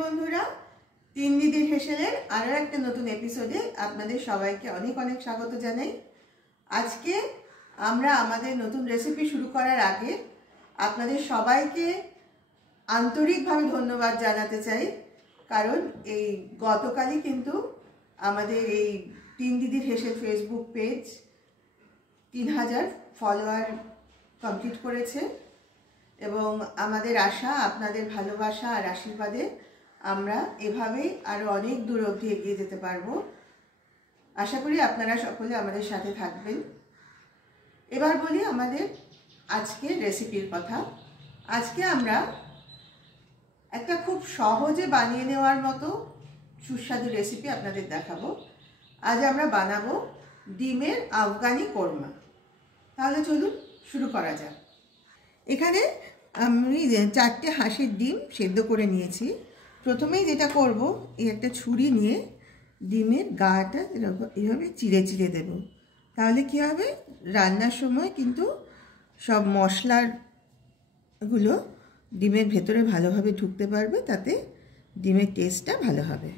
বন্ধুরা, তিন দিদির হেসেলের আরো একটা নতুন এপিসোডে আপনাদের সবাইকে অনেক অনেক স্বাগত জানাই। আজকে আমরা আমাদের নতুন রেসিপি শুরু করার আগে আপনাদের সবাইকে আন্তরিকভাবে ধন্যবাদ জানাতে চাই, কারণ এই গতকালই কিন্তু আমাদের এই তিন দিদির হেসেল ফেসবুক পেজ 3000 ফলোয়ার কমপ্লিট করেছে এবং আমাদের আশা আপনাদের ভালোবাসা আর আশীর্বাদে আমরা এভাবেই আরো অনেক দূর অবধি এগিয়ে যেতে পারবো। আশা করি আপনারা সকলে আমাদের সাথে থাকবেন। এবার বলি আমাদের আজকের রেসিপির কথা। আজকে আমরা একটা খুব সহজে বানিয়ে নেওয়ার মতো সুস্বাদু রেসিপি আপনাদের দেখাবো। আজ আমরা বানাবো ডিমের আফগানি কোরমা। তাহলে চলুন শুরু করা যাক। এখানে আমি 4টে হাঁসের ডিম সেদ্ধ করে নিয়েছি। প্রথমেই যেটা করব, এই একটা ছুরি নিয়ে ডিমের গাটা এভাবে চিড়ে চিড়ে দেব। তাহলে কি হবে, রান্নার সময় কিন্তু সব মশলাগুলো ডিমের ভেতরে ভালোভাবে ঢুকতে পারবে, তাতে ডিমের টেস্টটা ভালো হবে।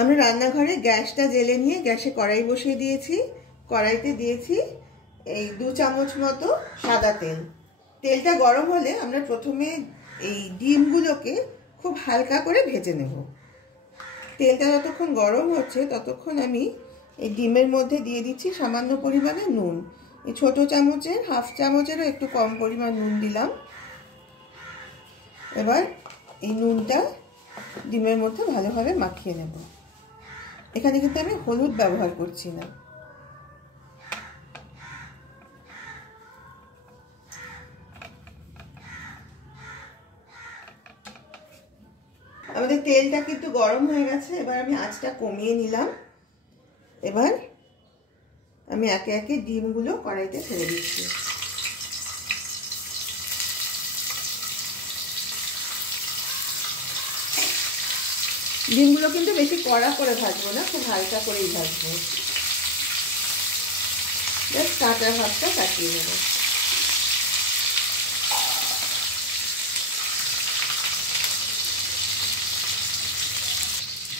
আমরা রান্নাঘরে গ্যাসটা জ্বেলে নিয়ে গ্যাসে কড়াই বসিয়ে দিয়েছি। কড়াইতে দিয়েছি এই 2 চামচ মতো সাদা তেল। তেলটা গরম হলে আমরা প্রথমে এই ডিমগুলোকে খুব হালকা করে ভেজে নেব। তেলটা যতক্ষণ গরম হচ্ছে ততক্ষণ আমি এই ডিমের মধ্যে দিয়ে দিচ্ছি সামান্য পরিমাণে নুন। এই ছোট চামচের হাফ চামচেরও একটু কম পরিমাণ নুন দিলাম। এবার এই নুনটা ডিমের মধ্যে ভালোভাবে মাখিয়ে নেব। এখানে কিন্তু আমি হলুদ ব্যবহার করছি না। আমাদের তেলটা কিন্তু গরম হয়ে গেছে। এবার আমি আঁচটা কমিয়ে নিলাম। এবার আমি একে একে ডিমগুলো কড়াইতে ছেড়ে দিচ্ছি। ডিমগুলো কিন্তু বেশি কড়া করে ভাজবো না, খুব হালকা করেই ভাজবো। জাস্ট কাঁচা ভাবটা কাটিয়ে নেব।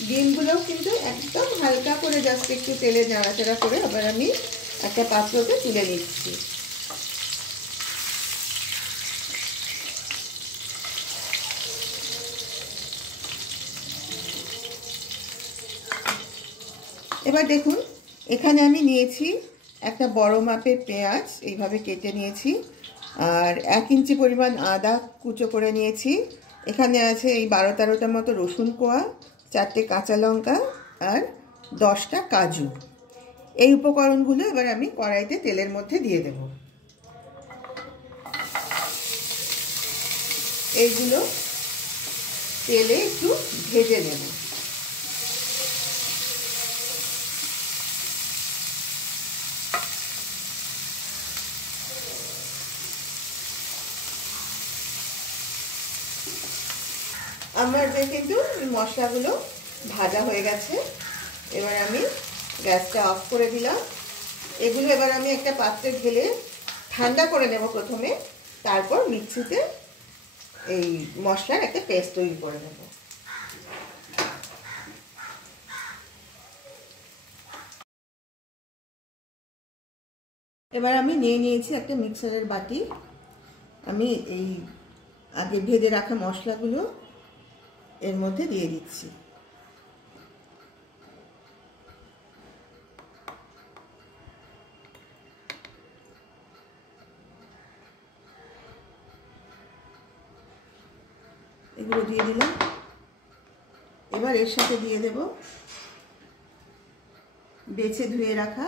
ডিমগুলো কিন্তু একদম হালকা করে জাস্ট একটু তেলে নাড়াচাড়া করে আবার আমি একটা পাত্রতে তুলে নিচ্ছি। এবার দেখুন, এখানে আমি নিয়েছি একটা বড় মাপের পেঁয়াজ, এইভাবে কেটে নিয়েছি, আর 1 ইঞ্চি পরিমাণ আদা কুচো করে নিয়েছি। এখানে আছে এই 12-13টা মতো রসুন কোয়া, 4টে কাঁচা লঙ্কা আর 10টা কাজু। এই উপকরণগুলো এবার আমি কড়াইতে তেলের মধ্যে দিয়ে দেব। এইগুলো তেলে একটু ভেজে নেব। আমার কিন্তু মশলাগুলো ভাজা হয়ে গেছে। এবার আমি গ্যাসটা অফ করে দিলাম। এগুলো এবার আমি একটা পাত্রে ঢেলে ঠান্ডা করে নেব প্রথমে, তারপর মিক্সিতে এই মশলার একটা পেস্ট তৈরি করে নেব। এবার আমি নিয়েছি একটা মিক্সারের বাটি। আমি এই আগে ভেজে রাখা মশলাগুলো এর মধ্যে দিয়ে দিচ্ছি। এগুলো দিয়ে দিলাম। এবার এর সাথে দিয়ে দেব বেছে ধুয়ে রাখা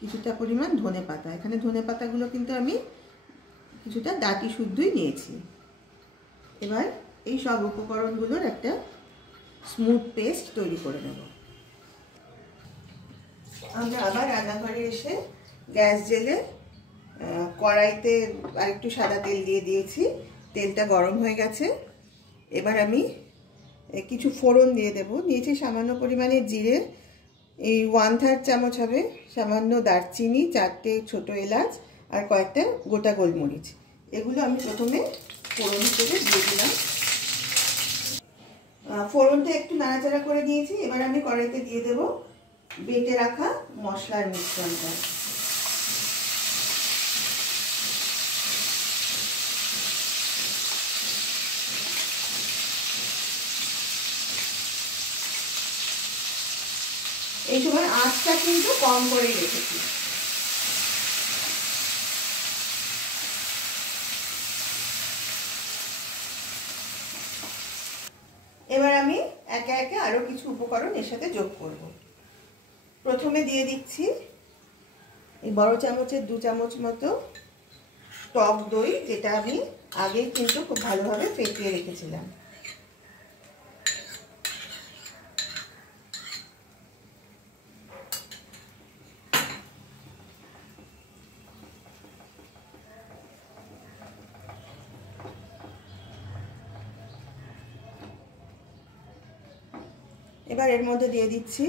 কিছুটা পরিমাণ ধনেপাতা। এখানে ধনেপাতাগুলো কিন্তু আমি কিছুটা ডাঁটি শুদ্ধই নিয়েছি। এবার এই সব উপকরণগুলোর একটা স্মুথ পেস্ট তৈরি করে নেব। আমরা আবার রান্নাঘরে এসে গ্যাস জ্বেলে কড়াইতে আরেকটু সাদা তেল দিয়ে দিয়েছি। তেলটা গরম হয়ে গেছে। এবার আমি কিছু ফোড়ন দিয়ে দেব। নিয়েছি সামান্য পরিমাণে জিরে, এই 1/3 চামচ হবে সামান্য দারচিনি, 4টে ছোট এলাচ আর কয়েকটা গোটা গোলমরিচ। এগুলো আমি প্রথমে ফোড়ন হিসেবে দিয়ে দিলাম। ফোড়নটা একটু নাড়াচাড়া করে দিয়েছি। এবার আমি কড়াইতে দিয়ে দেব বেটে রাখা মশলার মিশ্রণটা। এই সময় আঁচটা কিন্তু কম করে রেখেছি। এবার আমি একে একে আরো কিছু উপকরণ এর সাথে যোগ করব। প্রথমে দিয়ে দিচ্ছি এই বড় চামচের 2 চামচ মতো টক দই, যেটা আমি আগেই কিন্তু খুব ভালোভাবে ফেটিয়ে রেখেছিলাম। এবার এর মধ্যে দিয়ে দিচ্ছি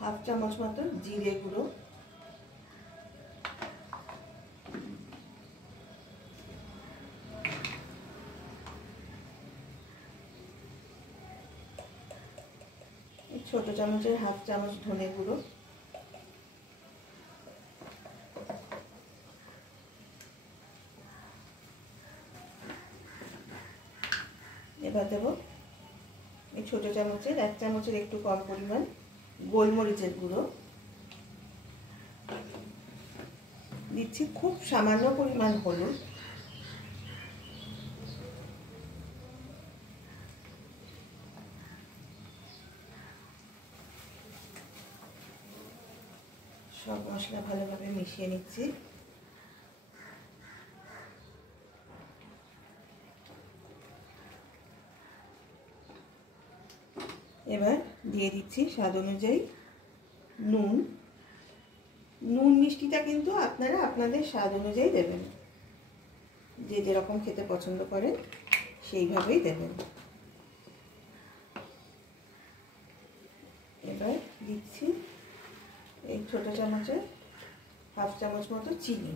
হাফ চামচ মতো জিরে গুঁড়ো, ছোট চামচের হাফ চামচ ধনে গুঁড়ো, এবার দেব এই ছোট চামচের 1 চামচের একটু কম পরিমাণ গোলমরিচের গুঁড়ো, দিচ্ছি খুব সামান্য পরিমাণ হলুদ, সব মশলা ভালোভাবে মিশিয়ে নিচ্ছি। এবার দিয়ে দিচ্ছি স্বাদ অনুযায়ী নুন। নুন মিষ্টিটা কিন্তু আপনারা আপনাদের স্বাদ অনুযায়ী দেবেন, যে যেরকম খেতে পছন্দ করেন সেইভাবেই দেবেন। এবার দিচ্ছি এই ছোট চামচের হাফ চামচ মতো চিনি।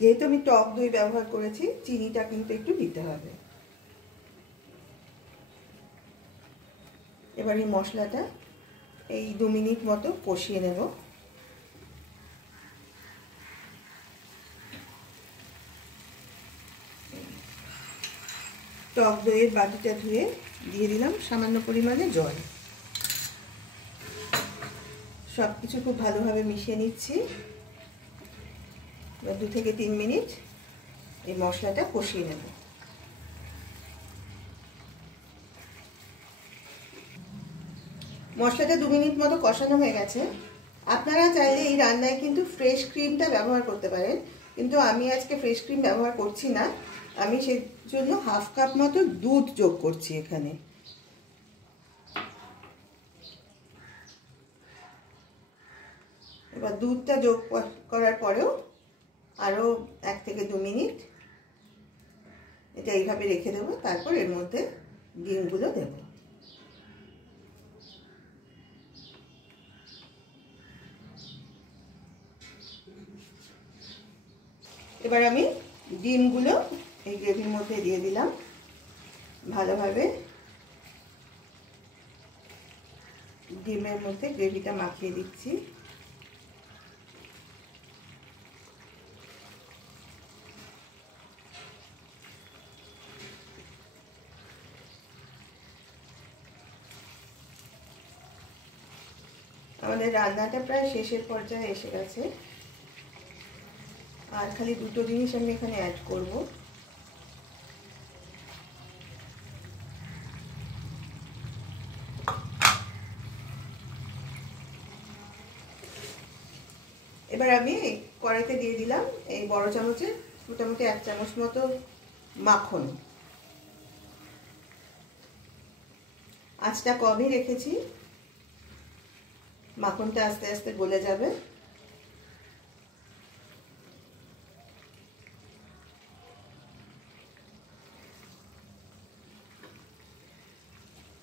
যেহেতু আমি টক দই ব্যবহার করেছি, চিনিটা কিন্তু একটু দিতে হবে। এবার এই মশলাটা এই 2 মিনিট মতো কষিয়ে নেব। টক দইয়ের বাটিটা ধুয়ে দিয়ে দিলাম সামান্য পরিমাণে জল। সব কিছু খুব ভালোভাবে মিশিয়ে নিচ্ছি। 2 থেকে 3 মিনিট এই মশলাটা কষিয়ে নেব। মশলাটা 2 মিনিট মতো কষানো হয়ে গেছে। আপনারা চাইলে এই রান্নায় কিন্তু ফ্রেশ ক্রিমটা ব্যবহার করতে পারেন, কিন্তু আমি আজকে ফ্রেশ ক্রিম ব্যবহার করছি না। আমি সেই জন্য হাফ কাপ মতো দুধ যোগ করছি এখানে। এবার দুধটা যোগ করার পরেও আরও 1 থেকে 2 মিনিট এটা এইভাবে রেখে দেবো। তারপর এর মধ্যে ডিমগুলো দেব। এবার আমি ডিমগুলো এই গ্রেভির মধ্যে দিয়ে দিলাম। ভালোভাবে ডিমের মধ্যে গ্রেভিটা মাখিয়ে দিচ্ছি। আমাদের রান্নাটা প্রায় শেষের পর্যায়ে এসে গেছে। আর খালি 2টো জিনিস আমি এখানে অ্যাড করব। এবার আমি কড়াইতে দিয়ে দিলাম এই বড় চামচে মোটামুটি 1 চামচ মতো মাখন। আঁচটা কমই রেখেছি, মাখনটা আস্তে আস্তে গলে যাবে।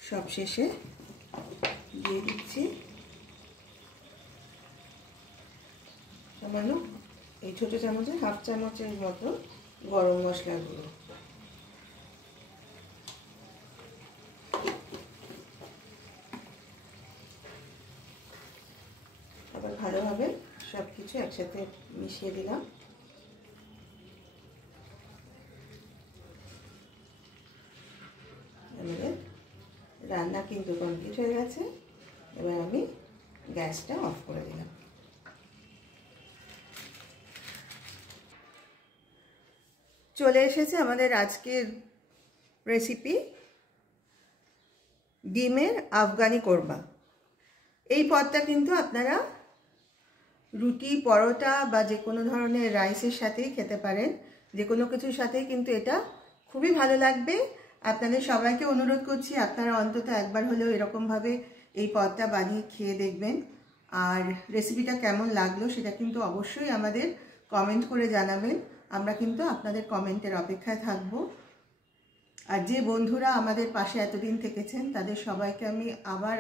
সব শেষে দিয়ে দিচ্ছি সামান্য এই ছোটো চামচে হাফ চামচের মতো গরম মশলার গুঁড়ো। আবার ভালোভাবে সব কিছু একসাথে মিশিয়ে দিলাম। আমাদের রান্না কিন্তু কমপ্লিট হয়ে গেছে। এবার আমি গ্যাসটা অফ করে দিলাম। চলে এসেছে আমাদের আজকের রেসিপি, ডিমের আফগানি কোরমা। এই পদটা কিন্তু আপনারা রুটি, পরোটা বা যে কোনো ধরনের রাইসের সাথেই খেতে পারেন। যে কোনো কিছুর সাথেই কিন্তু এটা খুবই ভালো লাগবে। আপনাদের সবাইকে অনুরোধ করছি আপনারা অন্তত একবার হলেও এরকমভাবে এই পদটা বানিয়ে খেয়ে দেখবেন। আর রেসিপিটা কেমন লাগলো সেটা কিন্তু অবশ্যই আমাদের কমেন্ট করে জানাবেন। আমরা কিন্তু আপনাদের কমেন্টের অপেক্ষায় থাকব। আর যে বন্ধুরা আমাদের পাশে এতদিন থেকেছেন তাদের সবাইকে আমি আবার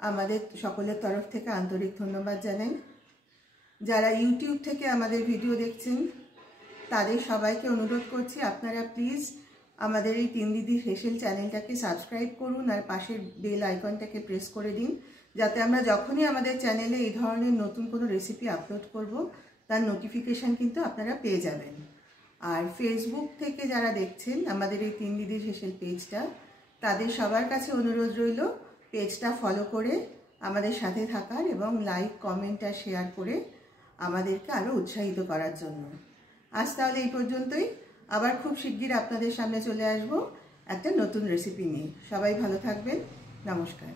আমাদের সকলের তরফ থেকে আন্তরিক ধন্যবাদ জানাই। যারা ইউটিউব থেকে আমাদের ভিডিও দেখছেন তাদের সবাইকে অনুরোধ করছি আপনারা প্লিজ আমাদের এই তিন দিদির হেসেল চ্যানেলটাকে সাবস্ক্রাইব করুন আর পাশের বেল আইকনটাকে প্রেস করে দিন, যাতে আমরা যখনই আমাদের চ্যানেলে এই ধরনের নতুন কোনো রেসিপি আপলোড করব তার নোটিফিকেশান কিন্তু আপনারা পেয়ে যাবেন। আর ফেসবুক থেকে যারা দেখছেন আমাদের এই তিন দিদির হেসেল পেজটা, তাদের সবার কাছে অনুরোধ রইল পেজটা ফলো করে আমাদের সাথে থাকার এবং লাইক, কমেন্ট আর শেয়ার করে আমাদেরকে আরও উৎসাহিত করার জন্য। আজ তাহলে এই পর্যন্তই। আবার খুব শিগগির আপনাদের সামনে চলে আসব একটা নতুন রেসিপি নিয়ে। সবাই ভালো থাকবেন। নমস্কার।